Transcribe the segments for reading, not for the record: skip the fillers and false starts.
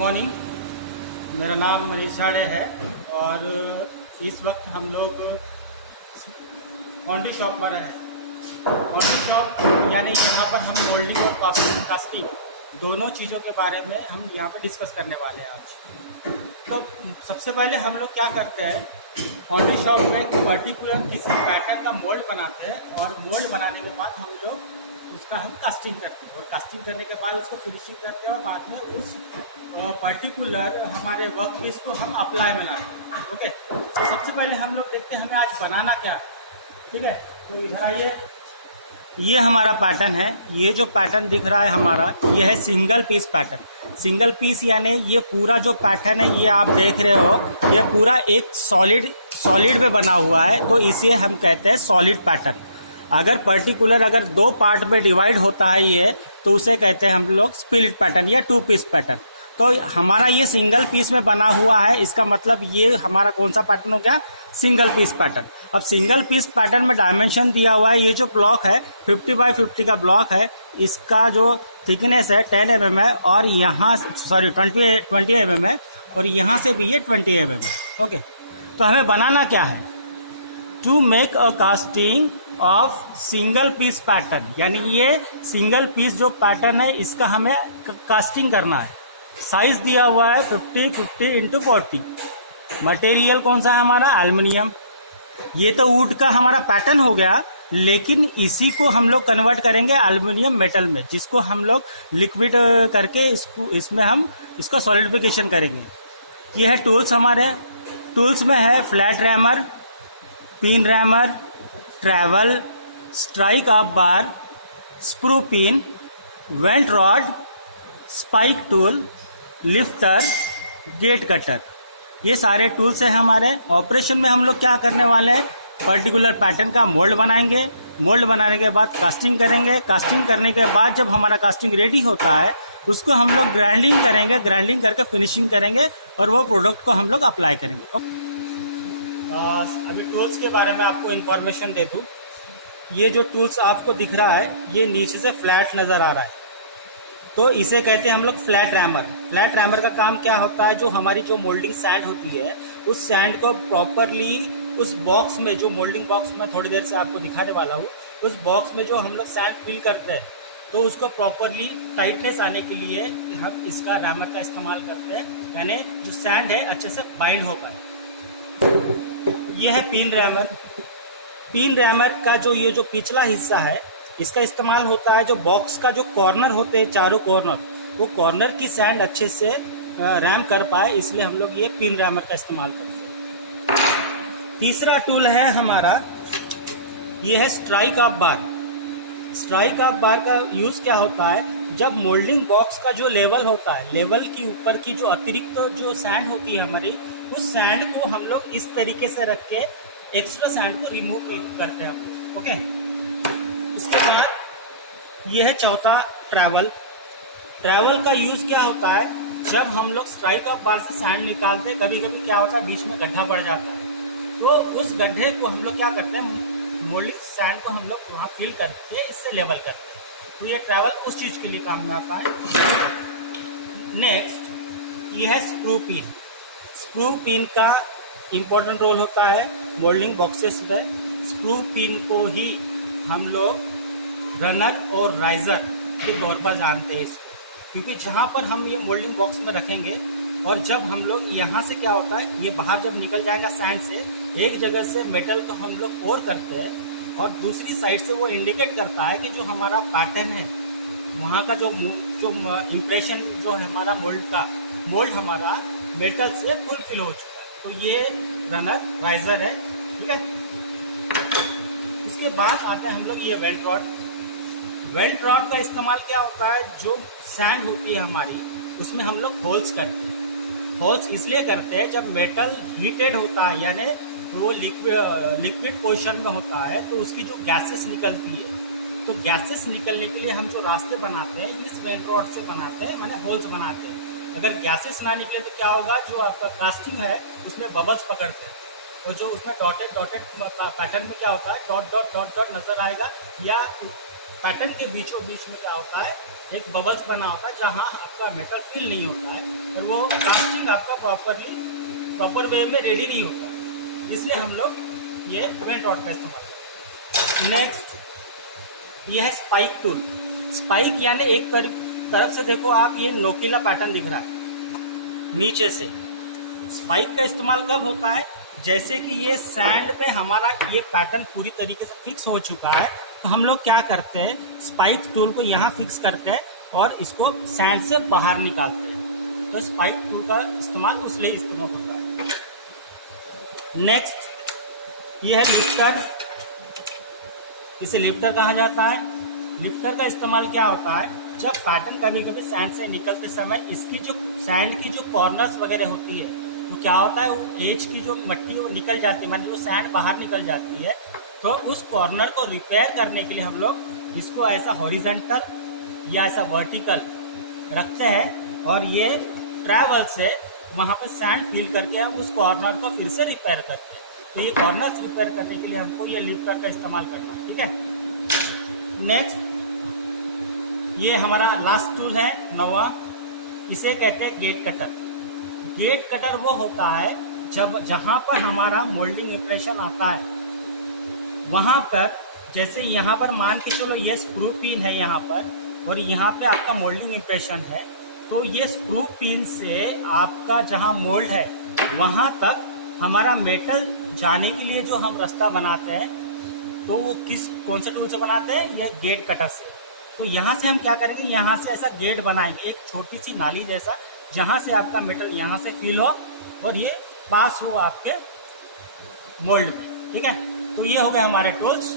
Morning. मेरा नाम मनीष झाड़े है और इस वक्त हम लोग फाउंड्री शॉप पर हैं। फाउंड्री शॉप यानी यहाँ पर हम मोल्डिंग और कास्टिंग दोनों चीज़ों के बारे में हम यहाँ पर डिस्कस करने वाले हैं आज। तो सबसे पहले हम लोग क्या करते हैं, फाउंड्री शॉप में पर्टिकुलर किसी पैटर्न का मोल्ड बनाते हैं और मोल्ड बनाने के बाद हम लोग उसका हम कास्टिंग करते हैं और कास्टिंग करने के बाद उसको फिनिशिंग करते हैं और बाद में उस पर्टिकुलर हमारे वर्क पीस को हम अप्लाई बनाते हैं। ओके, तो सबसे पहले हम लोग देखते हैं हमें आज बनाना क्या है। ठीक है, तो इधर आइए, ये हमारा पैटर्न है। ये जो पैटर्न दिख रहा है हमारा, ये है single piece pattern. Single piece यानी ये पूरा जो पैटर्न है, ये आप देख रहे हो, ये पूरा एक सॉलिड में बना हुआ है, तो इसे हम कहते हैं सॉलिड पैटर्न। अगर पर्टिकुलर अगर दो पार्ट में डिवाइड होता है ये, तो उसे कहते हैं हम लोग स्प्लिट पैटर्न या टू पीस पैटर्न। तो हमारा ये सिंगल पीस में बना हुआ है, इसका मतलब ये हमारा कौन सा पैटर्न हो गया, सिंगल पीस पैटर्न। अब सिंगल पीस पैटर्न में डायमेंशन दिया हुआ है, ये जो ब्लॉक है 50 बाय 50 का ब्लॉक है, इसका जो थिकनेस है 10 mm है और यहाँ 20 mm है और यहाँ से भी ये 20 mm है। ओके, तो हमें बनाना क्या है, to make a casting of single piece pattern, यानी ये सिंगल पीस जो पैटर्न है इसका हमें कास्टिंग करना है। साइज दिया हुआ है 50 इंटू 40। मटेरियल कौन सा है हमारा, एल्युमिनियम। ये तो वुड का हमारा पैटर्न हो गया, लेकिन इसी को हम लोग कन्वर्ट करेंगे एल्युमिनियम मेटल में, जिसको हम लोग लिक्विड करके इसमें हम इसको सॉलिडिफिकेशन करेंगे। ये है टूल्स हमारे। टूल्स में है flat rammer, pin rammer, trowel, strike up bar, screw pin, vent rod, spike tool, lifter, gate cutter. ये सारे टूल्स हैं हमारे। ऑपरेशन में हम लोग क्या करने वाले हैं, पर्टिकुलर पैटर्न का मोल्ड बनाएंगे। मोल्ड बनाने के बाद कास्टिंग करेंगे। कास्टिंग करने के बाद जब हमारा कास्टिंग रेडी होता है, उसको हम लोग ग्राइंडिंग करेंगे। ग्राइंडिंग करके फिनिशिंग करेंगे और वो प्रोडक्ट को हम लोग अप्लाई करेंगे। अभी टूल्स के बारे में आपको इन्फॉर्मेशन दे दूँ। ये जो टूल्स आपको दिख रहा है, ये नीचे से फ्लैट नज़र आ रहा है, तो इसे कहते हैं हम लोग फ्लैट रैमर। फ्लैट रैमर का काम क्या होता है, जो हमारी जो मोल्डिंग सैंड होती है, उस सैंड को प्रॉपरली उस बॉक्स में, जो मोल्डिंग बॉक्स में थोड़ी देर से आपको दिखाने वाला हूँ, उस बॉक्स में जो हम लोग सैंड फिल करते हैं, तो उसको प्रॉपरली टाइटनेस आने के लिए हम इसका रैमर का इस्तेमाल करते हैं, यानी जो सैंड है अच्छे से बाइंड हो पाए। ये है पिन रैमर। पिन रैमर का ये जो पिछला हिस्सा है, इसका इस्तेमाल होता है जो बॉक्स का जो कॉर्नर होते हैं, चारों कॉर्नर, वो कॉर्नर की सैंड अच्छे से रैम कर पाए, इसलिए हम लोग ये पिन रैमर का इस्तेमाल करते हैं। तीसरा टूल है हमारा, ये है स्ट्राइक अप बार। स्ट्राइक अप बार का यूज क्या होता है, जब मोल्डिंग बॉक्स का जो लेवल होता है, लेवल की ऊपर की जो अतिरिक्त जो सैंड होती है हमारी, उस सैंड को हम लोग इस तरीके से रख के एक्स्ट्रा सैंड को रिमूव करते हैं हम लोग। ओके, इसके बाद ये है चौथा ट्रैवल। ट्रैवल का यूज क्या होता है, जब हम लोग स्ट्राइक अप बार से सैंड निकालते हैं, कभी कभी क्या होता है बीच में गड्ढा पड़ जाता है, तो उस गड्ढे को हम लोग क्या करते हैं, मोल्डिंग सैंड को हम लोग वहाँ फिल करके इससे लेवल करते हैं। तो ये ट्रैवल उस चीज के लिए काम में आता है। नेक्स्ट ये है स्क्रू पिन। स्क्रू पिन का इम्पोर्टेंट रोल होता है मोल्डिंग बॉक्सेस में। स्क्रू पिन को ही हम लोग रनर और राइजर के तौर पर जानते हैं इसको, क्योंकि जहाँ पर हम ये मोल्डिंग बॉक्स में रखेंगे और जब हम लोग यहाँ से क्या होता है, ये बाहर जब निकल जाएगा सैंड से, एक जगह से मेटल को हम लोग पोर करते हैं और दूसरी साइड से वो इंडिकेट करता है कि जो हमारा पैटर्न है, वहाँ का जो इम्प्रेशन जो है हमारा मोल्ड हमारा मेटल से फुलफिल हो चुका है। तो ये रनर राइजर है। ठीक है, इसके बाद आते हैं हम लोग ये वेल्ट रॉड। वेल्ट रॉड का इस्तेमाल क्या होता है, जो सैंड होती है हमारी, उसमें हम लोग होल्स करते हैं। होल्स इसलिए करते हैं, जब मेटल हीटेड होता है, यानी वो लिक्विड पोजिशन में होता है, तो उसकी जो गैसेस निकलती है, तो गैसेस निकलने के लिए हम जो रास्ते बनाते हैं, इस वेल्ट रॉड से बनाते हैं, माने होल्स बनाते हैं। अगर गैसेस ना निकले तो क्या होगा, जो आपका कास्टिंग है उसमें बबल्स पकड़ते हैं, और जो उसमें डॉटेड पैटर्न में क्या होता है, डॉट डॉट डॉट डॉट नजर आएगा, या पैटर्न के बीचों बीच में क्या होता है, एक बबल्स बना होता है जहाँ आपका मेटल फील नहीं होता है और वो कास्टिंग आपका प्रॉपर वे में रेडी नहीं होता है, इसलिए हम लोग ये वेंट रॉड का इस्तेमाल करते हैं। नेक्स्ट ये है स्पाइक टूल। स्पाइक यानी एक तरफ से देखो आप, ये नोकीला पैटर्न दिख रहा है नीचे से। स्पाइक का इस्तेमाल कब होता है, जैसे कि ये सैंड पे हमारा ये पैटर्न पूरी तरीके से फिक्स हो चुका है, तो हम लोग क्या करते हैं, स्पाइक टूल को यहाँ फिक्स करते हैं और इसको सैंड से बाहर निकालते हैं। तो स्पाइक टूल का इस्तेमाल उस लिए इस्तेमाल होता है। नेक्स्ट ये है लिफ्टर। इसे लिफ्टर कहा जाता है। लिफ्टर का इस्तेमाल क्या होता है, जब पैटर्न कभी कभी सैंड से निकलते समय इसकी जो सैंड की जो कॉर्नर्स वगैरह होती है, तो क्या होता है, वो एज की जो मट्टी वो निकल जाती है, मतलब वो सैंड बाहर निकल जाती है। तो उस कॉर्नर को रिपेयर करने के लिए हम लोग इसको ऐसा हॉरिजॉन्टल या ऐसा वर्टिकल रखते हैं और ये ट्रैवल से वहाँ पे सैंड फिल करके हम उस कॉर्नर को फिर से रिपेयर करते हैं। तो ये कॉर्नर्स रिपेयर करने के लिए हमको ये लिफ्टर का इस्तेमाल करना है, ठीक है। नेक्स्ट ये हमारा लास्ट टूल है 9वां, इसे कहते हैं गेट कटर। गेट कटर वो होता है जहाँ पर हमारा मोल्डिंग इंप्रेशन आता है, वहाँ पर जैसे यहाँ पर मान के चलो ये स्क्रू पिन है यहाँ पर और यहाँ पे आपका मोल्डिंग इंप्रेशन है, तो ये स्क्रू पिन से आपका जहाँ मोल्ड है वहाँ तक हमारा मेटल जाने के लिए जो हम रास्ता बनाते हैं, तो वो कौन से टूल से बनाते हैं, ये गेट कटर से। तो यहाँ से हम क्या करेंगे, यहाँ से ऐसा गेट बनाएंगे, एक छोटी सी नाली जैसा, जहाँ से आपका मेटल यहाँ से फिल हो और ये पास हो आपके मोल्ड में, ठीक है। तो ये हो गए हमारे टूल्स।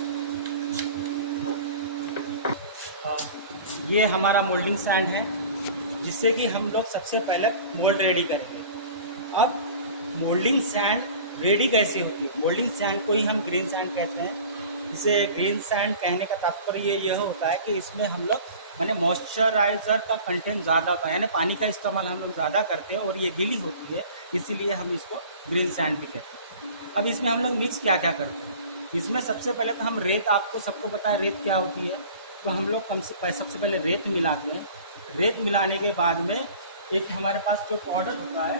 ये हमारा मोल्डिंग सैंड है, जिससे कि हम लोग सबसे पहले मोल्ड रेडी करेंगे। अब मोल्डिंग सैंड रेडी कैसे होती है, मोल्डिंग सैंड को ही हम ग्रीन सैंड कहते हैं। इसे ग्रीन सैंड कहने का तात्पर्य यह होता है कि इसमें हम लोग यानी मॉइस्चराइजर का कंटेंट ज़्यादा होता है, यानी पानी का इस्तेमाल हम लोग ज़्यादा करते हैं और ये गीली होती है, इसीलिए हम इसको ग्रीन सैंड भी कहते हैं। अब इसमें हम लोग मिक्स क्या क्या करते हैं, इसमें सबसे पहले तो हम रेत, आपको सबको पता है रेत क्या होती है, तो हम लोग सबसे पहले रेत मिलाते हैं। रेत मिलाने के बाद में एक हमारे पास जो पाउडर होता है,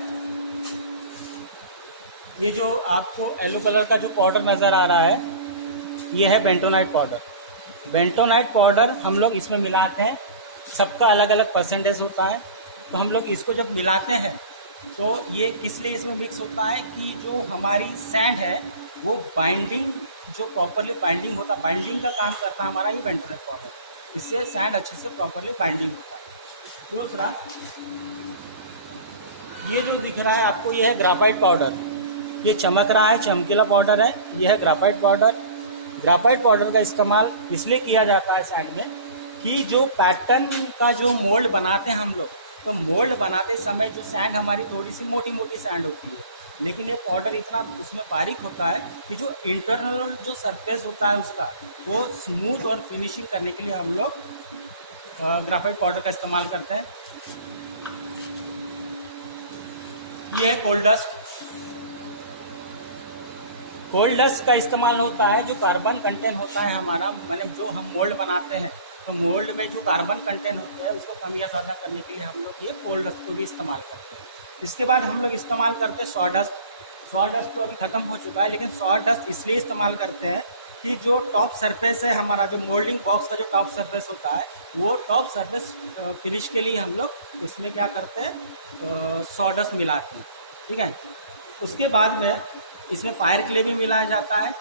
ये जो आपको येलो कलर का जो पाउडर नज़र आ रहा है, ये है बेंटोनाइट पाउडर। बेंटोनाइट पाउडर हम लोग इसमें मिलाते हैं, सबका अलग अलग परसेंटेज होता है। तो हम लोग इसको जब मिलाते हैं तो ये किस लिए इसमें मिक्स होता है कि जो हमारी सैंड है वो बाइंडिंग, जो प्रॉपरली बाइंडिंग होता है, बाइंडिंग का काम करता है हमारा ये बेंटोनाइट पाउडर, इससे सैंड अच्छे से प्रॉपरली बाइंडिंग होता है। दूसरा ये जो दिख रहा है आपको, ये है ग्राफाइट पाउडर। ये चमक रहा है, चमकीला पाउडर है, यह है ग्राफाइट पाउडर। ग्राफाइट पाउडर का इस्तेमाल इसलिए किया जाता है सैंड में कि जो पैटर्न का जो मोल्ड बनाते हैं हम लोग, तो मोल्ड बनाते समय जो सैंड हमारी थोड़ी सी मोटी मोटी सैंड होती है, लेकिन ये पाउडर इतना उसमें बारीक होता है कि जो इंटरनल जो सरफेस होता है उसका वो स्मूथ और फिनिशिंग करने के लिए हम लोग ग्राफाइट पाउडर का इस्तेमाल करते हैं। ये है कोल्ड डस्ट। कोल्ड डस्ट का इस्तेमाल होता है, जो कार्बन कंटेंट होता है हमारा, मैंने जो हम मोल्ड बनाते हैं तो मोल्ड में जो कार्बन कंटेंट होता है उसको कम या ज़्यादा करने के लिए हम लोग ये कोल्ड डस्ट को भी इस्तेमाल करते हैं। इसके बाद हम लोग इस्तेमाल करते हैं सॉडस्ट। सॉडस्ट तो अभी ख़त्म हो चुका है, लेकिन सॉडस्ट इसलिए इस्तेमाल करते हैं कि जो टॉप सरफेस है हमारा, जो मोल्डिंग बॉक्स का जो टॉप सरफेस होता है, वो टॉप सरफेस फिनिश के लिए हम लोग उसमें क्या करते हैं, सॉडस्ट मिलाते हैं, ठीक है। उसके बाद में इसमें फायर क्ले भी मिलाया जाता है।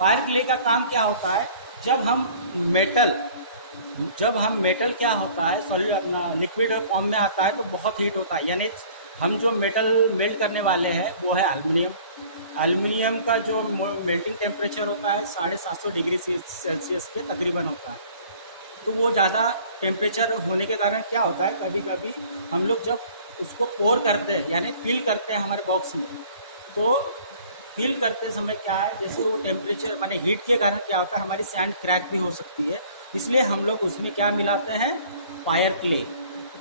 फायर क्ले का काम क्या होता है, जब हम मेटल क्या होता है, सॉलिड अपना लिक्विड फॉर्म में आता है तो बहुत हीट होता है, यानी हम जो मेटल मेल्ट करने वाले हैं वो है एल्युमिनियम। एल्युमिनियम का जो मेल्टिंग टेम्परेचर होता है 750 डिग्री सेल्सियस के तकरीबन होता है। तो वो ज़्यादा टेम्परेचर होने के कारण क्या होता है, कभी कभी हम लोग जब उसको पोर करते हैं यानी फिल करते हैं हमारे बॉक्स में, तो फिल करते समय क्या है, जैसे वो टेम्परेचर माने हीट के कारण क्या होता है, हमारी सैंड क्रैक भी हो सकती है। इसलिए हम लोग उसमें क्या मिलाते हैं, फायर क्ले,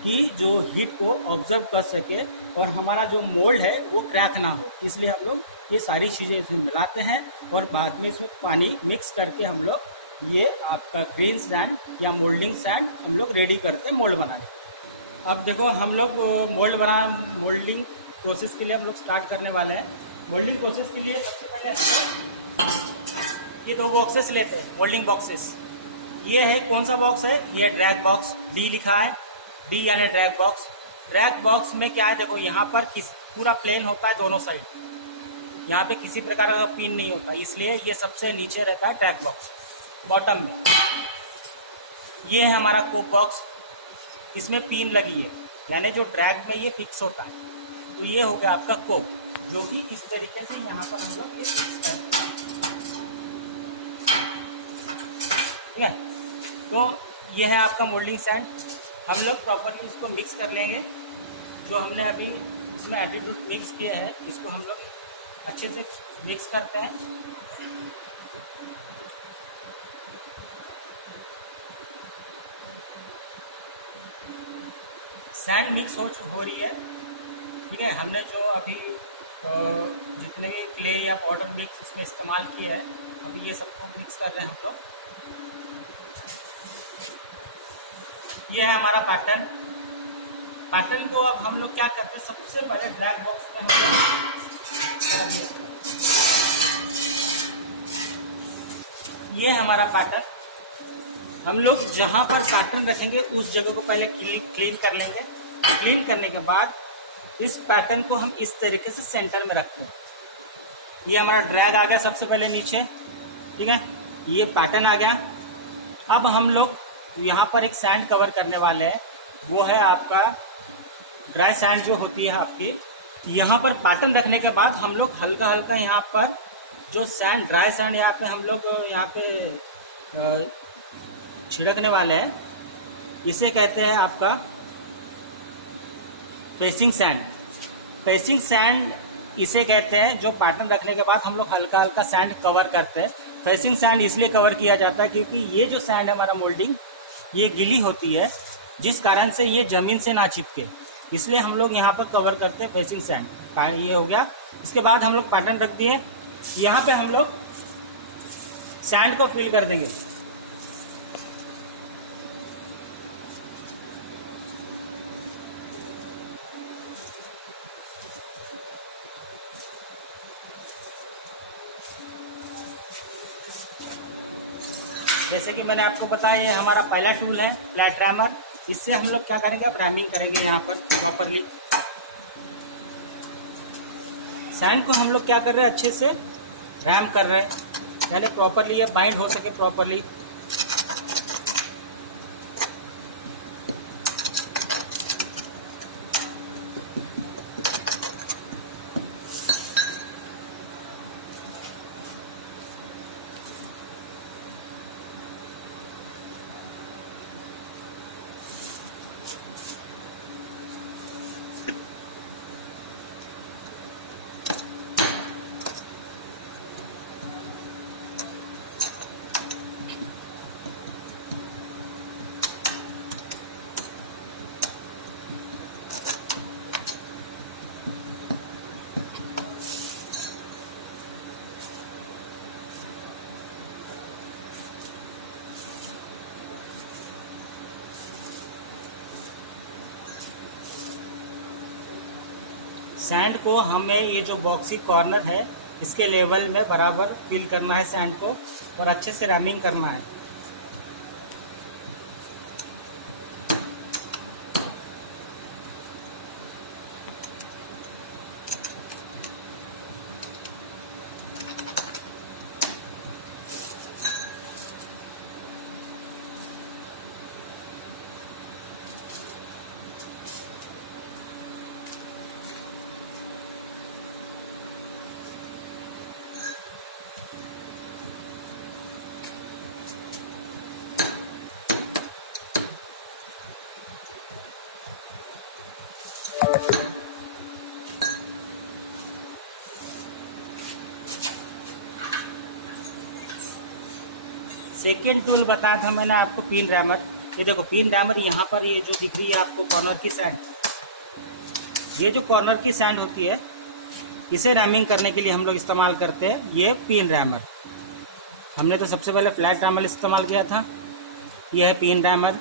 कि जो हीट को ऑब्जर्व कर सके और हमारा जो मोल्ड है वो क्रैक ना हो। इसलिए हम लोग ये सारी चीज़ें इसमें मिलाते हैं और बाद में इसमें पानी मिक्स करके हम लोग ये आपका ग्रीन सैंड या मोल्डिंग सैंड हम लोग रेडी करते हैं मोल्ड बनाने। अब देखो हम लोग मोल्डिंग प्रोसेस के लिए हम लोग स्टार्ट करने वाले हैं। मोल्डिंग प्रोसेस के लिए सबसे पहले हम लोग ये 2 बॉक्सेस लेते हैं, मोल्डिंग बॉक्सेस। ये है कौन सा बॉक्स है, ये ड्रैग बॉक्स, डी लिखा है, डी यानी ड्रैग बॉक्स। ड्रैग बॉक्स में क्या है, देखो यहाँ पर पूरा प्लेन होता है दोनों साइड, यहाँ पे किसी प्रकार का पिन नहीं होता, इसलिए ये सबसे नीचे रहता है ड्रैग बॉक्स बॉटम में। ये है हमारा कोप बॉक्स, इसमें पिन लगी है, यानी जो ड्रैग में ये फिक्स होता है। तो ये हो गया आपका कोप, जो कि इस तरीके से यहाँ पर हम लोग ये फिक्स करते हैं, ठीक है। तो ये है आपका मोल्डिंग सैंड। हम लोग प्रॉपरली इसको मिक्स कर लेंगे। जो हमने अभी इसमें एटीट्यूड मिक्स किया है, इसको हम लोग अच्छे से मिक्स करते हैं। सैंड मिक्स हो रही है, ठीक है। हमने जो अभी जितने भी क्ले या पाउडर मिक्स इसमें इस्तेमाल किए हैं, अभी ये सबको मिक्स कर रहे हैं हम लोग। ये है हमारा पैटर्न। पैटर्न को अब हम लोग क्या करते हैं, सबसे पहले ड्रैग बॉक्स में हम लोग, ये है हमारा पैटर्न। हम लोग जहां पर पैटर्न रखेंगे उस जगह को पहले क्लीन कर लेंगे। क्लीन करने के बाद इस पैटर्न को हम इस तरीके से सेंटर में रखते हैं। ये हमारा ड्रैग आ गया सबसे पहले नीचे, ठीक है। ये पैटर्न आ गया। अब हम लोग यहाँ पर एक सैंड कवर करने वाले हैं, वो है आपका ड्राई सैंड जो होती है आपकी। यहाँ पर पैटर्न रखने के बाद हम लोग हल्का हल्का यहाँ पर जो सैंड, ड्राई सैंड यहाँ पे हम लोग यहाँ पे छिड़कने वाले हैं, इसे कहते हैं आपका फेसिंग सैंड। फेसिंग सैंड इसे कहते हैं, जो पैटर्न रखने के बाद हम लोग हल्का हल्का सैंड कवर करते हैं। फेसिंग सैंड इसलिए कवर किया जाता है क्योंकि ये जो सैंड है हमारा मोल्डिंग, ये गीली होती है, जिस कारण से ये जमीन से ना चिपके, इसलिए हम लोग यहाँ पर कवर करते हैं फेसिंग सैंड। ये हो गया। इसके बाद हम लोग पैटर्न रख दिए, यहाँ पे हम लोग सैंड को फिल कर देंगे। जैसे कि मैंने आपको बताया, ये हमारा पहला टूल है फ्लैट रैमर। इससे हम लोग क्या करेंगे, अब रैमिंग करेंगे। यहाँ पर प्रॉपरली सैंड को हम लोग क्या कर रहे हैं, अच्छे से रैम कर रहे हैं, यानी प्रॉपरली ये बाइंड हो सके प्रॉपरली। सैंड को हमें ये जो बॉक्सी कॉर्नर है इसके लेवल में बराबर फिल करना है सैंड को, और अच्छे से रैमिंग करना है। सेकेंड टूल बताया था मैंने आपको, पिन रैमर। ये देखो पिन रैमर, यहाँ पर ये जो दिख रही है आपको कॉर्नर की सैंड, ये जो कॉर्नर की सैंड होती है, इसे रैमिंग करने के लिए हम लोग इस्तेमाल करते हैं ये पिन रैमर। हमने तो सबसे पहले फ्लैट ड्रामर इस्तेमाल किया था। यह है पिन ड्रामर।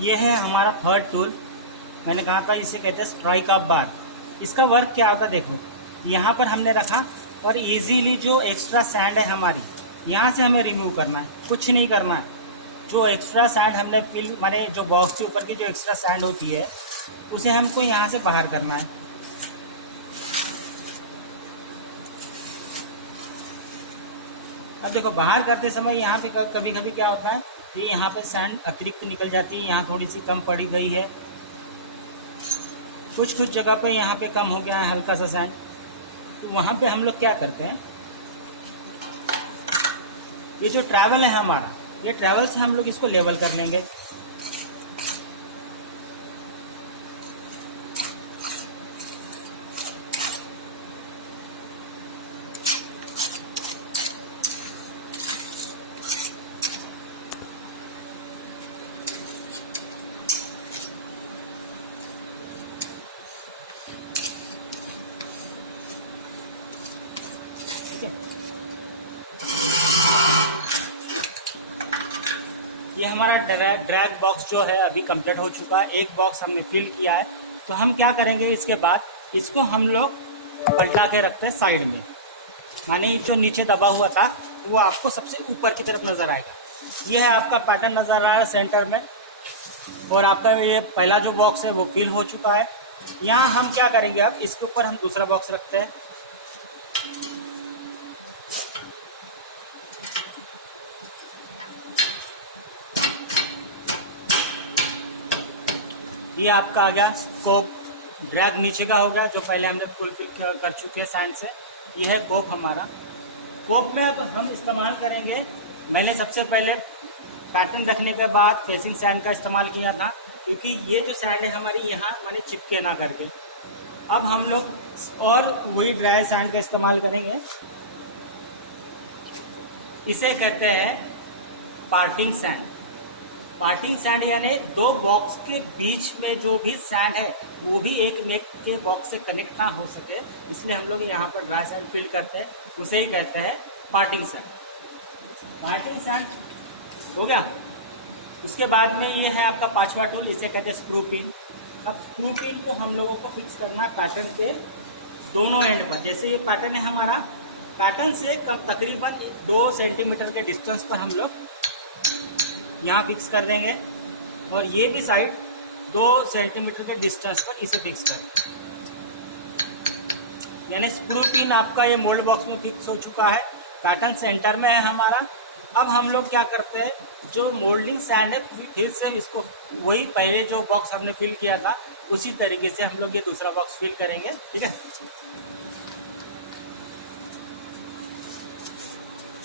ये है हमारा थर्ड टूल। मैंने कहा था इसे कहते हैं स्ट्राइक ऑफ बार। इसका वर्क क्या होता है देखो, यहाँ पर हमने रखा और इजीली जो एक्स्ट्रा सैंड है हमारी यहाँ से हमें रिमूव करना है, कुछ नहीं करना है। जो एक्स्ट्रा सैंड हमने फिल माने जो बॉक्स के ऊपर की जो एक्स्ट्रा सैंड होती है उसे हमको यहाँ से बाहर करना है। अब देखो बाहर करते समय यहाँ पे कभी कभी क्या होता है कि यहाँ पे सैंड अतिरिक्त निकल जाती है, यहाँ थोड़ी सी कम पड़ी गई है, कुछ जगह पे यहाँ पे कम हो गया है हल्का सा सैंड। तो वहाँ पे हम लोग क्या करते हैं, ये जो ट्रैवल है हमारा, ये ट्रैवल से हम लोग इसको लेवल कर लेंगे। ये हमारा ड्रैग बॉक्स जो है अभी कंप्लीट हो चुका है। एक बॉक्स हमने फिल किया है। तो हम क्या करेंगे, इसके बाद इसको हम लोग पलटा के रखते हैं साइड में, माने जो नीचे दबा हुआ था वो आपको सबसे ऊपर की तरफ नजर आएगा। ये है आपका पैटर्न नजर आ रहा है सेंटर में, और आपका ये पहला जो बॉक्स है वो फिल हो चुका है। यहाँ हम क्या करेंगे, अब इसके ऊपर हम दूसरा बॉक्स रखते हैं। ये आपका आ गया कोप। ड्रैग नीचे का हो गया जो पहले हमने फुलफिल कर चुके हैं सैंड से। ये है कोप हमारा। कोप में अब हम इस्तेमाल करेंगे, मैंने सबसे पहले पैटर्न रखने के बाद फेसिंग सैंड का इस्तेमाल किया था, क्योंकि ये जो सैंड है हमारी यहाँ माने चिपके ना करके। अब हम लोग और वही ड्राई सैंड का इस्तेमाल करेंगे। इसे कहते हैं पार्टिंग सैंड। पार्टिंग सैंड यानी दो बॉक्स के बीच में जो भी सैंड है वो भी एक में के बॉक्स से कनेक्ट ना हो सके, इसलिए हम लोग यहाँ पर ड्राई सैंड फिल करते हैं, उसे ही कहते हैं पार्टिंग सैंड। पार्टिंग सैंड हो गया। उसके बाद में ये है आपका पांचवा टूल, इसे कहते हैं स्क्रू पिन। अब स्क्रू पिन को हम लोगों को फिक्स करना है पैटर्न के दोनों एंड पर। जैसे ये पैटर्न है हमारा, पैटर्न से तकरीबन 2 सेंटीमीटर के डिस्टेंस पर हम लोग यहाँ फिक्स कर देंगे, और ये भी साइड 2 सेंटीमीटर के डिस्टेंस पर इसे फिक्स करें। यानी स्क्रू पिन आपका ये मोल्ड बॉक्स में फिक्स हो चुका है, पैटर्न सेंटर में है हमारा। अब हम लोग क्या करते हैं, जो मोल्डिंग सैंड है फिर से इसको वही पहले जो बॉक्स हमने फिल किया था उसी तरीके से हम लोग ये दूसरा बॉक्स फिल करेंगे। ठीक है,